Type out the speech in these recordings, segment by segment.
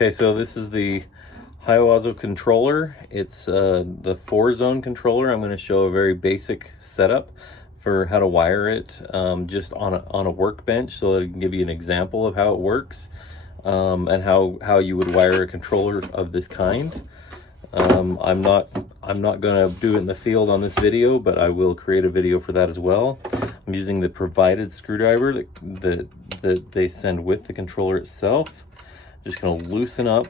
Okay, so this is the HiOazo controller. It's the 4-zone controller. I'm going to show a very basic setup for how to wire it just on a workbench, so that I can give you an example of how it works and how you would wire a controller of this kind. I'm not going to do it in the field on this video, but I will create a video for that as well. I'm using the provided screwdriver that they send with the controller itself. Just going to loosen up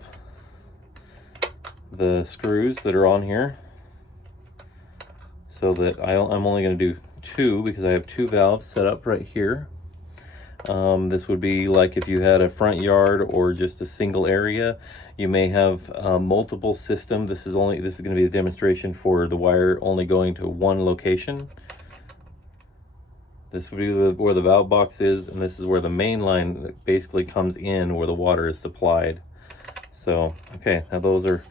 the screws that are on here so that I'm only going to do 2 because I have 2 valves set up right here. This would be like if you had a front yard or just a single area. You may have multiple systems. This is going to be a demonstration for the wire only going to one location. This would be where the valve box is, and this is where the main line basically comes in where the water is supplied. So, okay, now those are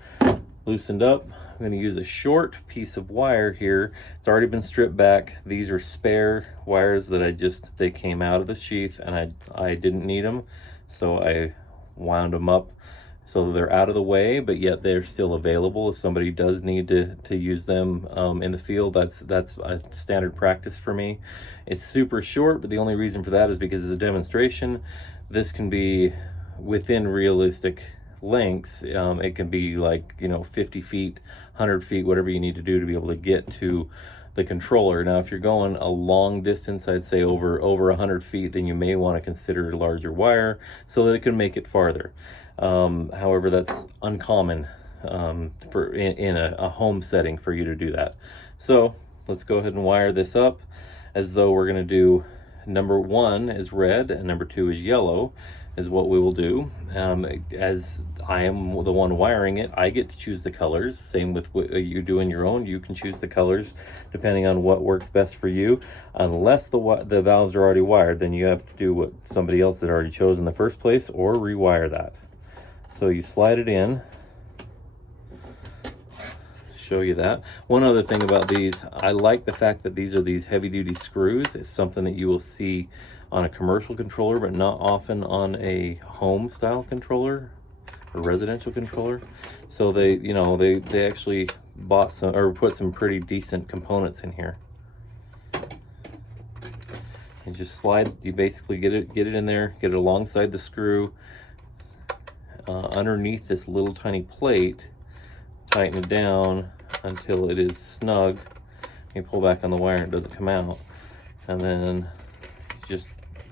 loosened up. I'm going to use a short piece of wire here. It's already been stripped back. These are spare wires that they came out of the sheath, and I didn't need them, so I wound them up so they're out of the way, but yet they're still available if somebody does need to use them in the field. That's a standard practice for me. It's super short, but the only reason for that is because it's a demonstration. This can be within realistic lengths. It can be like 50 feet, 100 feet, whatever you need to do to be able to get to the controller. Now if you're going a long distance, I'd say over 100 feet, then you may want to consider a larger wire so that it can make it farther. However, that's uncommon in a home setting for you to do that. So let's go ahead and wire this up as though we're going to do number 1 is red and number 2 is yellow is what we will do. As I am the one wiring it, I get to choose the colors. Same with what you do in your own. You can choose the colors depending on what works best for you. Unless the valves are already wired, then you have to do what somebody else had already chose in the first place or rewire that. So you slide it in. Show you that. One other thing about these, I like the fact that these are these heavy-duty screws. It's something that you will see on a commercial controller, but not often on a home style controller or residential controller. So they actually bought some or put some pretty decent components in here. And just slide, you basically get it in there, get it alongside the screw, underneath this little tiny plate, tighten it down until it is snug. You pull back on the wire and it doesn't come out, and then just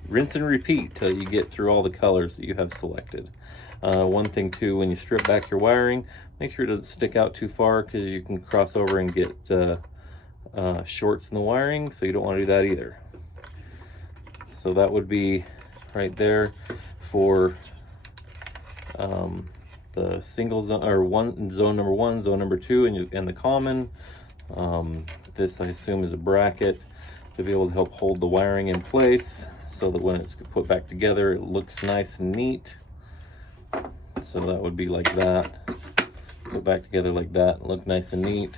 rinse and repeat till you get through all the colors that you have selected. One thing too, when you strip back your wiring, make sure it doesn't stick out too far because you can cross over and get shorts in the wiring, so you don't want to do that either. So that would be right there for the single zone, or zone number 1, zone number 2, and the common. This I assume is a bracket to be able to help hold the wiring in place so that when it's put back together it looks nice and neat. So that would be like that, put back together like that, look nice and neat.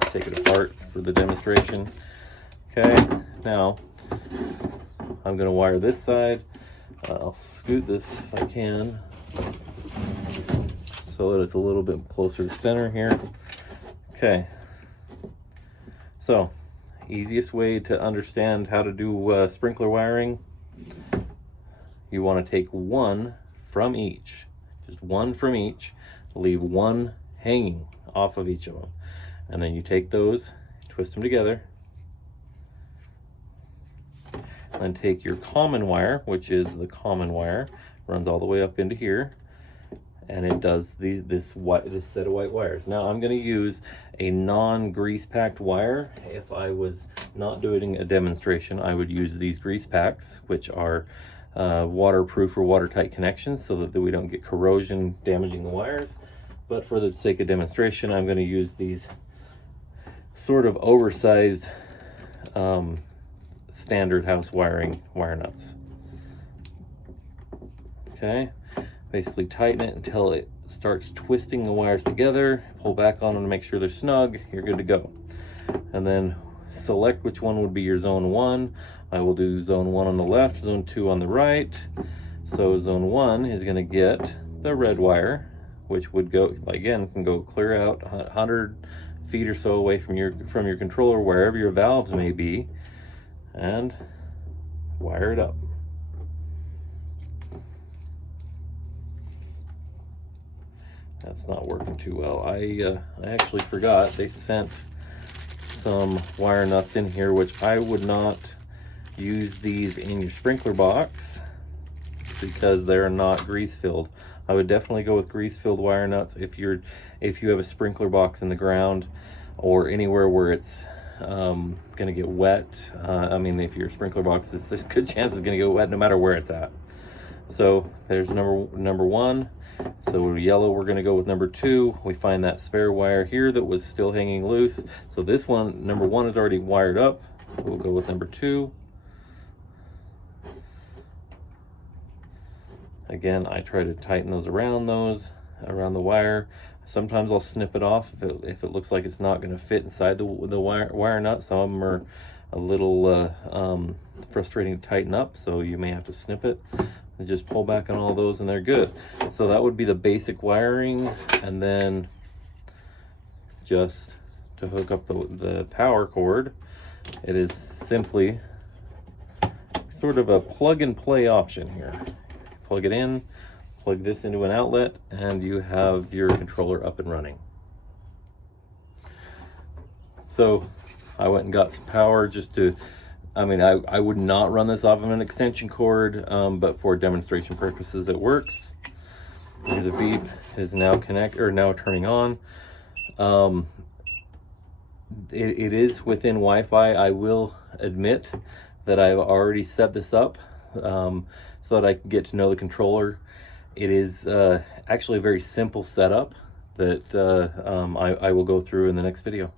Take it apart for the demonstration. Okay, now I'm going to wire this side. I'll scoot this if I can so that it's a little bit closer to center here. Okay, so easiest way to understand how to do sprinkler wiring, you want to take 1 from each, just 1 from each, leave 1 hanging off of each of them, and then you take those, twist them together, and take your common wire, which is the common wire, runs all the way up into here, and it does this set of white wires. Now I'm going to use a non-grease packed wire. If I was not doing a demonstration, I would use these grease packs, which are waterproof or watertight connections, so that we don't get corrosion damaging the wires. But for the sake of demonstration, I'm going to use these sort of oversized standard house wiring wire nuts. Okay, basically tighten it until it starts twisting the wires together, pull back on them to make sure they're snug, you're good to go. And then select which one would be your zone 1. I will do zone 1 on the left, zone 2 on the right. So zone 1 is going to get the red wire, which would go, again, can go clear out 100 feet or so away from your controller, wherever your valves may be, and wire it up. That's not working too well. I actually forgot they sent some wire nuts in here, which I would not use these in your sprinkler box because they're not grease filled. I would definitely go with grease filled wire nuts if you have a sprinkler box in the ground or anywhere where it's gonna get wet. I mean, if your sprinkler box, there's a good chance it's gonna get wet no matter where it's at. So there's number one. So yellow, we're gonna go with number two. We find that spare wire here that was still hanging loose. So this one, number one, is already wired up. We'll go with number two. Again, I try to tighten those around the wire. Sometimes I'll snip it off if it looks like it's not gonna fit inside the wire nut. Some of them are a little frustrating to tighten up, so you may have to snip it. And just pull back on all those and they're good. So that would be the basic wiring, and then just to hook up the power cord, it is simply sort of a plug and play option here. Plug it in, plug this into an outlet, and you have your controller up and running. So I went and got some power just to, I mean, I would not run this off of an extension cord, but for demonstration purposes, it works. The beep is now now turning on. It is within Wi-Fi. I will admit that I've already set this up so that I can get to know the controller. It is actually a very simple setup that I will go through in the next video.